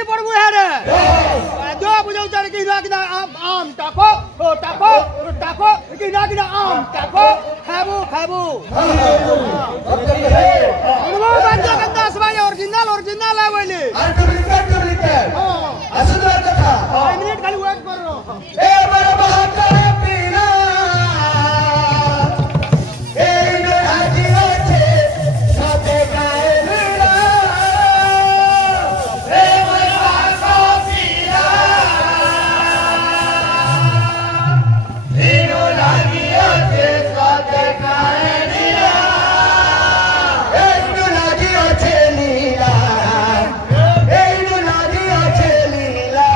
दी पड़बू है रे जो बुझौ चर की ना किना आम टाको किना किना आम टाको खाबू उनको बंदा गंदा सवाई ओरिजिनल है बोले असुदर कथा 5 मिनट खाली वेट करो ए बड़ा बहादुर पीना ए नो हाजी होते साथे गाए वीरा ए बड़ा बहादुर पीना ए नो हाजी होते साथे गाए वीरा ए नो हाजी होते लीला ए नो हाजी होते लीला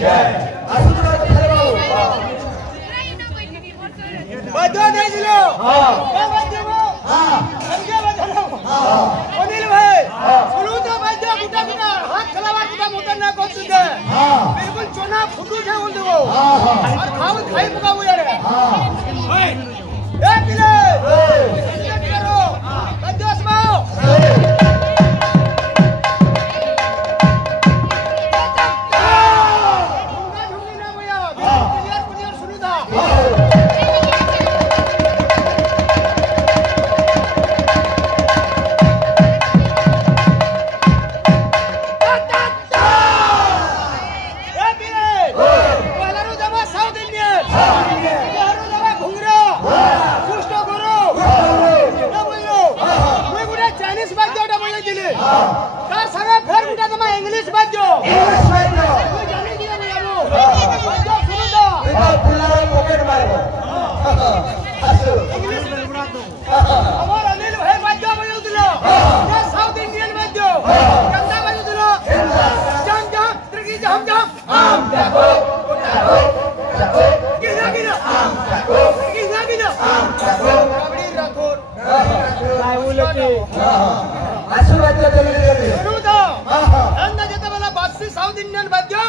आसुन थारे बाबू बजो नहीं दिलो क्या बजो हां संजय बजो अनिल भाई सुनो तो बजो गुटा गुटा हाथ खलावा गुटा मोटर ना को दे बिल्कुल चोना फुटू छे बोल दो और खाओ खाई पकाओ यार ए पिले करो बजो समाओ इंग्लिश बजो पॉकेट मारो हमार अनिल भाई बजो बजो दिलो ये साउथ इंडियन बजो कंदा बजो दिलो जम जम त्रिकी जम जम आम जागो जागो किना किना आम जागो किना आम जागो कबड्डी राठौर आसुन राज्य चले सुनो तो अंदा जते वाला बासी साउथ इंडियन बजो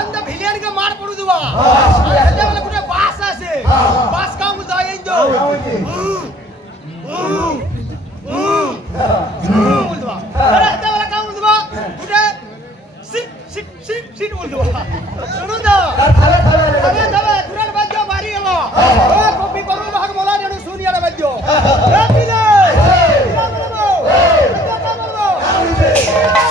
अंदा भिलियन के मार पड़ू दुआ जते वाला कुटे बास आसे बास का मुदा ये जो बोल दुआ अरे जते वाला का मुदा कुटे सिट सिट सिट सिट बोल दुआ सुनो तो थाले थाले अबे दबे तुरंत बजो मारी गलो ओ कॉपी करो भाग बोला जने सुनिया रे बजो ए पिले क्या बोलबो क्या बोलबो